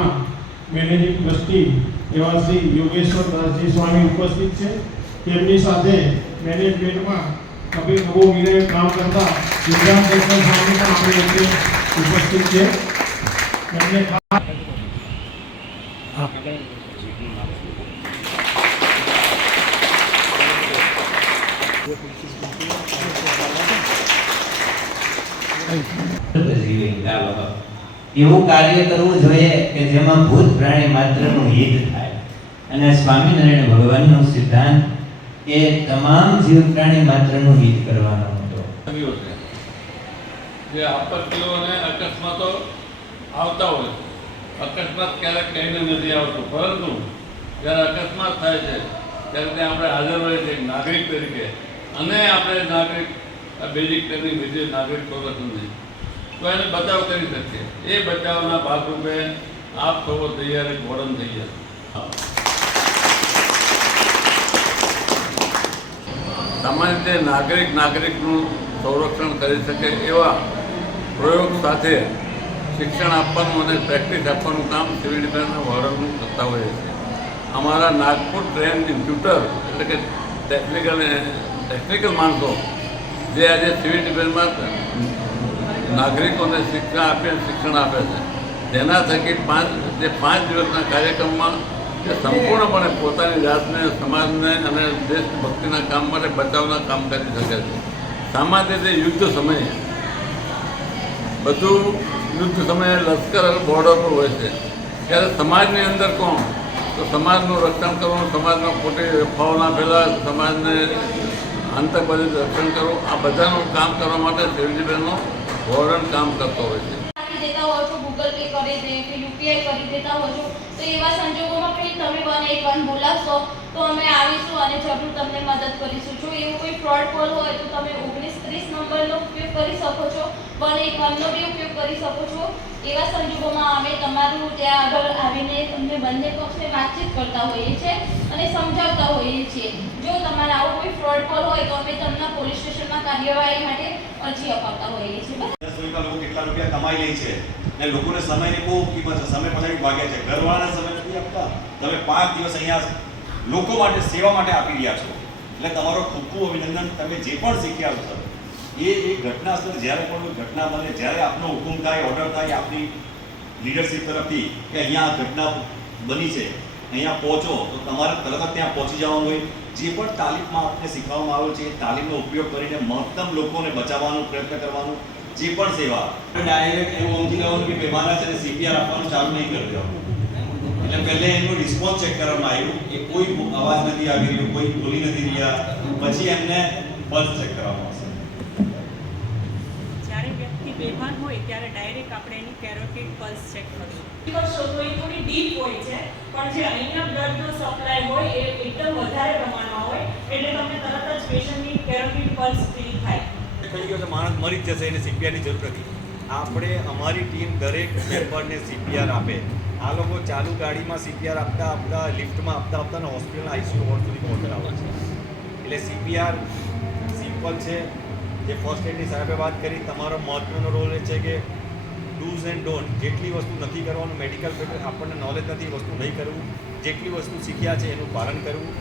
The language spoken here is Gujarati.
હોસ્પિટલના મેનેજિંગ ટ્રસ્ટી એવા શ્રી યોગેશ્વર દાસજી સ્વામી ઉપસ્થિત છે. તેમની સાથે મેનેજમેન્ટમાં કભી નવો વિનય કામ કરતા વિદ્યાન દર્શન સ્વામી પણ આપણે વચ્ચે ઉપસ્થિત છે. એમને એવું કાર્ય કરવું જોઈએ કે જેમાં ભૂત પ્રાણી માત્રનું હિત થાય. અને સ્વામિનારાયણ ભગવાનનો સિદ્ધાંત એ તમામ જીવ પ્રાણી માત્રનું હિત કરવાનો હતો. જે આપત્તિઓ અને અકસ્માતો આવતા હોય, અકસ્માત ક્યારેક કહીને નથી આવતું, પરંતુ જ્યારે અકસ્માત થાય છે ત્યારે ત્યાં આપણે હાજર હોઈએ છીએ નાગરિક તરીકે, અને આપણે નાગરિક બેઝિક ટ્રેનિંગ લીધી નાગરિક સંરક્ષણની, તો એને બચાવ કરી શકીએ. એ બચાવના ભાગરૂપે આપ થવો તૈયાર, એક વોર્ડન તૈયાર. સામાન્ય રીતે નાગરિકનું સંરક્ષણ કરી શકે એવા પ્રયોગ સાથે શિક્ષણ આપવાનું અને પ્રેક્ટિસ આપવાનું કામ સિવિલ ડિફેન્સના વોર્ડનનું કરતા હોઈએ છીએ. અમારા નાગપુર ટ્રેન ટ્યુટર એટલે કે ટેકનિકલ માણસો જે આજે સિવિલ ડિફેન્સમાં નાગરિકોને શિક્ષણ આપે છે, જેના થકી 5 દિવસના કાર્યક્રમમાં તે સંપૂર્ણપણે પોતાની જાતને, સમાજને અને દેશભક્તિના કામ માટે બચાવના કામ કરી શકે છે. સામાન્ય રીતે યુદ્ધ સમયે લશ્કર બોર્ડર પર હોય છે, ત્યારે સમાજની અંદર કોણ, તો સમાજનું રક્ષણ કરવું, સમાજનો ખોટી અફવાઓ ના ફેલાય, સમાજને આતંકવાદી રક્ષણ કરવું, આ બધાનું કામ કરવા માટે સિવિલ ડિફેન્સનો વોર્ડન કામ કરતો હોય છે. ગૂગલ પે કરી દે કે યુપીઆઈ કરી દેતા હો છો, તો એવા સંજોગોમાં પણ તમે 111 બોલાવશો તો અમે આવીશું અને જરૂર તમને મદદ કરીશું. જો એવું કોઈ ફ્રોડ કોલ હોય તો તમે 1930 નંબરનો ઉપયોગ કરી શકો છો, 111નો બી ઉપયોગ કરી શકો છો. એવા સંજોગોમાં અમે તમારું ત્યાં આગળ આવીને તમને બંને પક્ષને વાતચીત કરતા હોઈએ છીએ અને સમજાવતા હોઈએ છીએ. જો તમારા આવો કોઈ ફ્રોડ કોલ હોય તો અમે તમને પોલીસ સ્ટેશનમાં કાર્યવાહી માટે અરજી અપાવતા હોઈએ છીએ. લોકો કેટલા રૂપિયા કમાઈ લે છે ને લોકોને સમયની બહુ કિંમત છે, સમય પછાડી ભાગે છે, ઘરવાળાને સમય નથી આપતા. તમે 5 દિવસ અહીંયા લોકો માટે, સેવા માટે આપી રહ્યા છો, એટલે તમારો ખૂબ ખૂબ અભિનંદન. તમે જે પણ શીખ્યા છો એ ઘટના સ્થળે જ્યારે પણ ઘટના બને, જ્યારે આપનો હુકમ થાય, ઓર્ડર થાય આપની લીડરશિપ તરફથી કે અહીંયા આ ઘટના બની છે, અહીંયા પહોંચો, તો તમારે તરત જ ત્યાં પહોંચી જવાનું હોય. જે પણ તાલીમમાં આપને શીખવવામાં આવેલું છે એ તાલીમનો ઉપયોગ કરીને મહત્તમ લોકોને બચાવવાનો પ્રયત્ન કરવાનું. જે પણ સેવા ડાયરેક્ટ એવું સમજી લેવાનું કે બેમાના છે ને સીપીઆર આપવાનું ચાલુ નહીં કરી દેવાનું. એટલે પહેલે એનું રિસ્પોન્સ ચેક કરવામાં આવ્યું કે કોઈ અવાજ નથી આવી રહ્યો, કોઈ બોલી નથી રહ્યા, પછી એમને પલ્સ ચેક કરવામાં આવશે. જ્યારે વ્યક્તિ બેભાન હોય ત્યારે ડાયરેક્ટ આપણે એની કેરોટિડ પલ્સ ચેક કરીશું. કરશો તો એ થોડી ડીપ હોય છે, પણ જે અહીંયા બ્લડનો સપ્લાય હોય એ એકદમ વધારે પ્રમાણમાં હોય, એટલે તમને તરત જ પેશન્ટની કેરોટિડ પલ્સ ફીલ થાય. થઈ ગયો તો માણસ મરી જ જશે, એને સીપીઆરની જરૂર નથી. આપણે અમારી ટીમ દરેક મેમ્બરને સીપીઆર આપે. આ લોકો ચાલુ ગાડીમાં સીપીઆર આપતા લિફ્ટમાં આપતા અને હોસ્પિટલના આઈસીયુ વોર્ડ સુધી પહોંચેલા આવે છે. એટલે સીપીઆર સિમ્પલ છે. જે ફર્સ્ટ એડની સાહેબે વાત કરી, તમારો મહત્વનો રોલ એ છે કે ડૂઝ એન્ડ ડોન્ટ. જેટલી વસ્તુ નથી કરવાનું, મેડિકલ ફિલ્ડ આપણને નોલેજ નથી, વસ્તુ નહીં કરવું, જેટલી વસ્તુ શીખ્યા છે એનું પાલન કરવું.